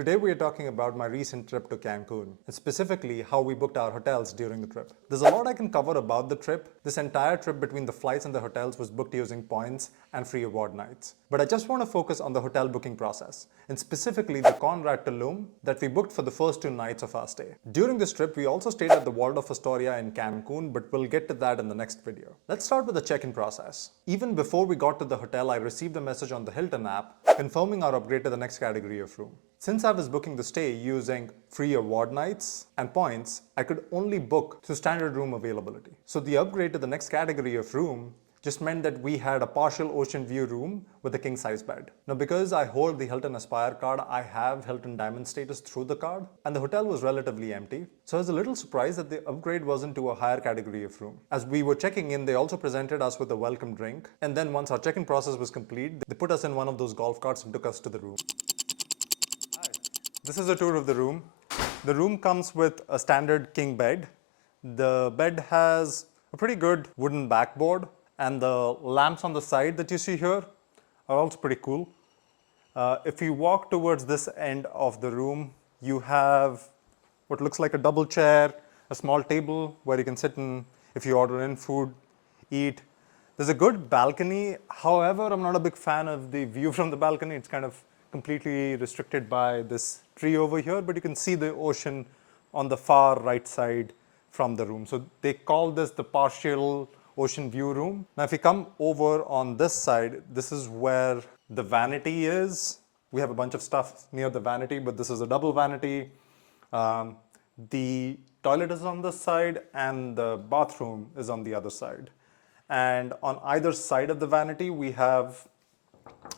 Today we are talking about my recent trip to Cancun, and specifically how we booked our hotels during the trip. There's a lot I can cover about the trip. This entire trip between the flights and the hotels was booked using points and free award nights. But I just want to focus on the hotel booking process, and specifically the Conrad Tulum that we booked for the first 2 nights of our stay. During this trip, we also stayed at the Waldorf Astoria in Cancun, but we'll get to that in the next video. Let's start with the check-in process. Even before we got to the hotel, I received a message on the Hilton app confirming our upgrade to the next category of room. Since I was booking the stay using free award nights and points, I could only book through standard room availability. So the upgrade to the next category of room just meant that we had a partial ocean view room with a king size bed. Now because I hold the Hilton Aspire card, I have Hilton Diamond status through the card, and the hotel was relatively empty. So I was a little surprised that the upgrade wasn't to a higher category of room. As we were checking in, they also presented us with a welcome drink, and then once our check-in process was complete, they put us in one of those golf carts and took us to the room. This is a tour of the room. The room comes with a standard king bed. The bed has a pretty good wooden backboard, and the lamps on the side that you see here are also pretty cool. If you walk towards this end of the room, you have what looks like a double chair, a small table where you can sit and, if you order in food, eat. There's a good balcony. However, I'm not a big fan of the view from the balcony. It's kind of completely restricted by this tree over here, but you can see the ocean on the far right side from the room. So they call this the partial ocean view room. Now if you come over on this side, this is where the vanity is. We have a bunch of stuff near the vanity, but this is a double vanity. The toilet is on this side and the bathroom is on the other side. And on either side of the vanity, we have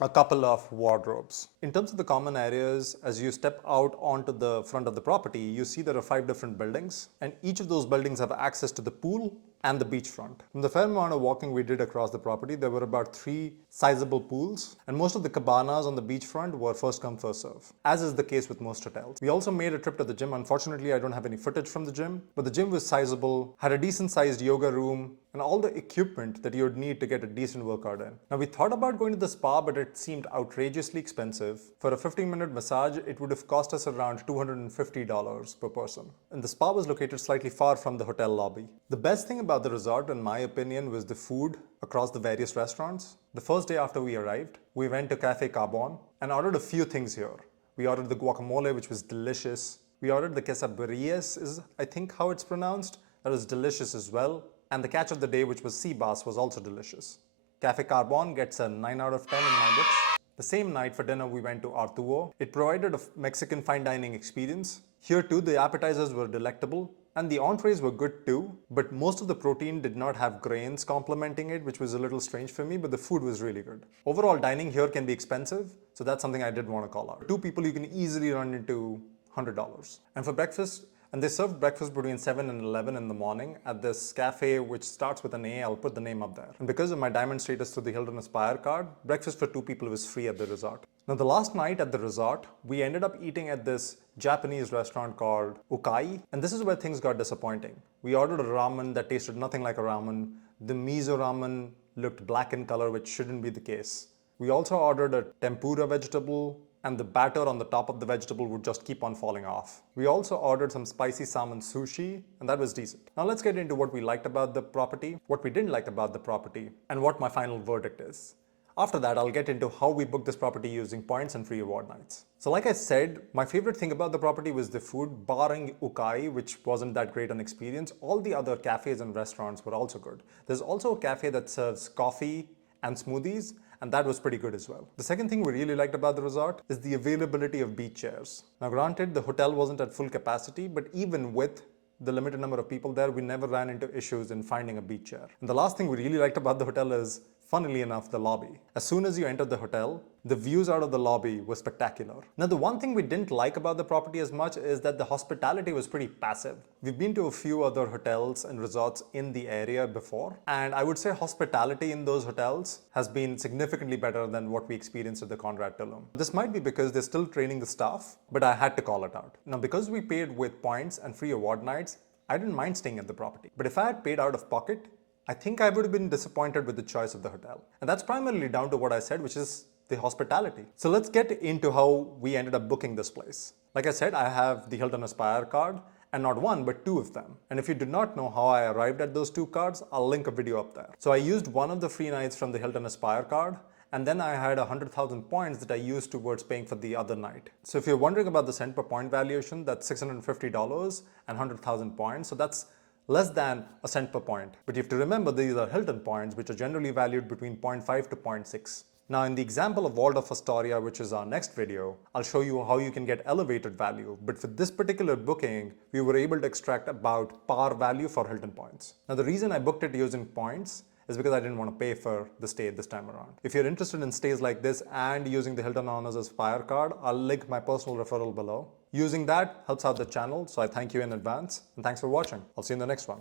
a couple of wardrobes. In terms of the common areas, as you step out onto the front of the property, you see there are 5 different buildings, and each of those buildings have access to the pool and the beachfront. From the fair amount of walking we did across the property, there were about 3 sizable pools, and most of the cabanas on the beachfront were first come, first serve, as is the case with most hotels. We also made a trip to the gym. Unfortunately, I don't have any footage from the gym, but the gym was sizable, had a decent sized yoga room, and all the equipment that you would need to get a decent workout in. Now we thought about going to the spa, but it seemed outrageously expensive. For a 15-minute massage, it would have cost us around $250 per person. And the spa was located slightly far from the hotel lobby. The best thing about the resort, in my opinion, was the food across the various restaurants. The first day after we arrived, we went to Cafe Carbon and ordered a few things here. We ordered the guacamole, which was delicious. We ordered the quesadillas, is I think how it's pronounced. That was delicious as well. And the catch of the day, which was sea bass, was also delicious. Cafe Carbon gets a 9 out of 10 in my books. The same night for dinner, we went to Arturo. It provided a Mexican fine dining experience. Here too, the appetizers were delectable, and the entrees were good too, but most of the protein did not have grains complementing it, which was a little strange for me, but the food was really good. Overall, dining here can be expensive, so that's something I did want to call out. For 2 people, you can easily run into $100. And for breakfast, and they served breakfast between 7 and 11 in the morning at this cafe, which starts with an A. I'll put the name up there. And because of my diamond status through the Hilton Aspire card, breakfast for 2 people was free at the resort. Now the last night at the resort, we ended up eating at this Japanese restaurant called Ukai, and this is where things got disappointing. We ordered a ramen that tasted nothing like a ramen. The miso ramen looked black in color, which shouldn't be the case. We also ordered a tempura vegetable, and the batter on the top of the vegetable would just keep on falling off. We also ordered some spicy salmon sushi, and that was decent. Now let's get into what we liked about the property, what we didn't like about the property, and what my final verdict is. After that, I'll get into how we booked this property using points and free award nights. So like I said, my favorite thing about the property was the food, barring Ukai, which wasn't that great an experience. All the other cafes and restaurants were also good. There's also a cafe that serves coffee and smoothies, and that was pretty good as well. The second thing we really liked about the resort is the availability of beach chairs. Now granted, the hotel wasn't at full capacity, but even with the limited number of people there, we never ran into issues in finding a beach chair. And the last thing we really liked about the hotel is, funnily enough, the lobby. As soon as you entered the hotel, the views out of the lobby were spectacular. Now, the one thing we didn't like about the property as much is that the hospitality was pretty passive. We've been to a few other hotels and resorts in the area before, and I would say hospitality in those hotels has been significantly better than what we experienced at the Conrad Tulum. This might be because they're still training the staff, but I had to call it out. Now, because we paid with points and free award nights, I didn't mind staying at the property. But if I had paid out of pocket, I think I would have been disappointed with the choice of the hotel. And that's primarily down to what I said, which is the hospitality. So let's get into how we ended up booking this place. Like I said, I have the Hilton Aspire card, and not one, but two of them. And if you did not know how I arrived at those two cards, I'll link a video up there. So I used one of the free nights from the Hilton Aspire card, and then I had 100,000 points that I used towards paying for the other night. So if you're wondering about the cent per point valuation, that's $650 and 100,000 points. So that's less than a cent per point. But you have to remember these are Hilton points, which are generally valued between 0.5 to 0.6. Now in the example of Waldorf Astoria, which is our next video, I'll show you how you can get elevated value. But for this particular booking, we were able to extract about par value for Hilton points. Now the reason I booked it using points is because I didn't want to pay for the stay this time around. If you're interested in stays like this and using the Hilton Honors Aspire card, I'll link my personal referral below. Using that helps out the channel, so I thank you in advance, and thanks for watching. I'll see you in the next one.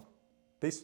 Peace.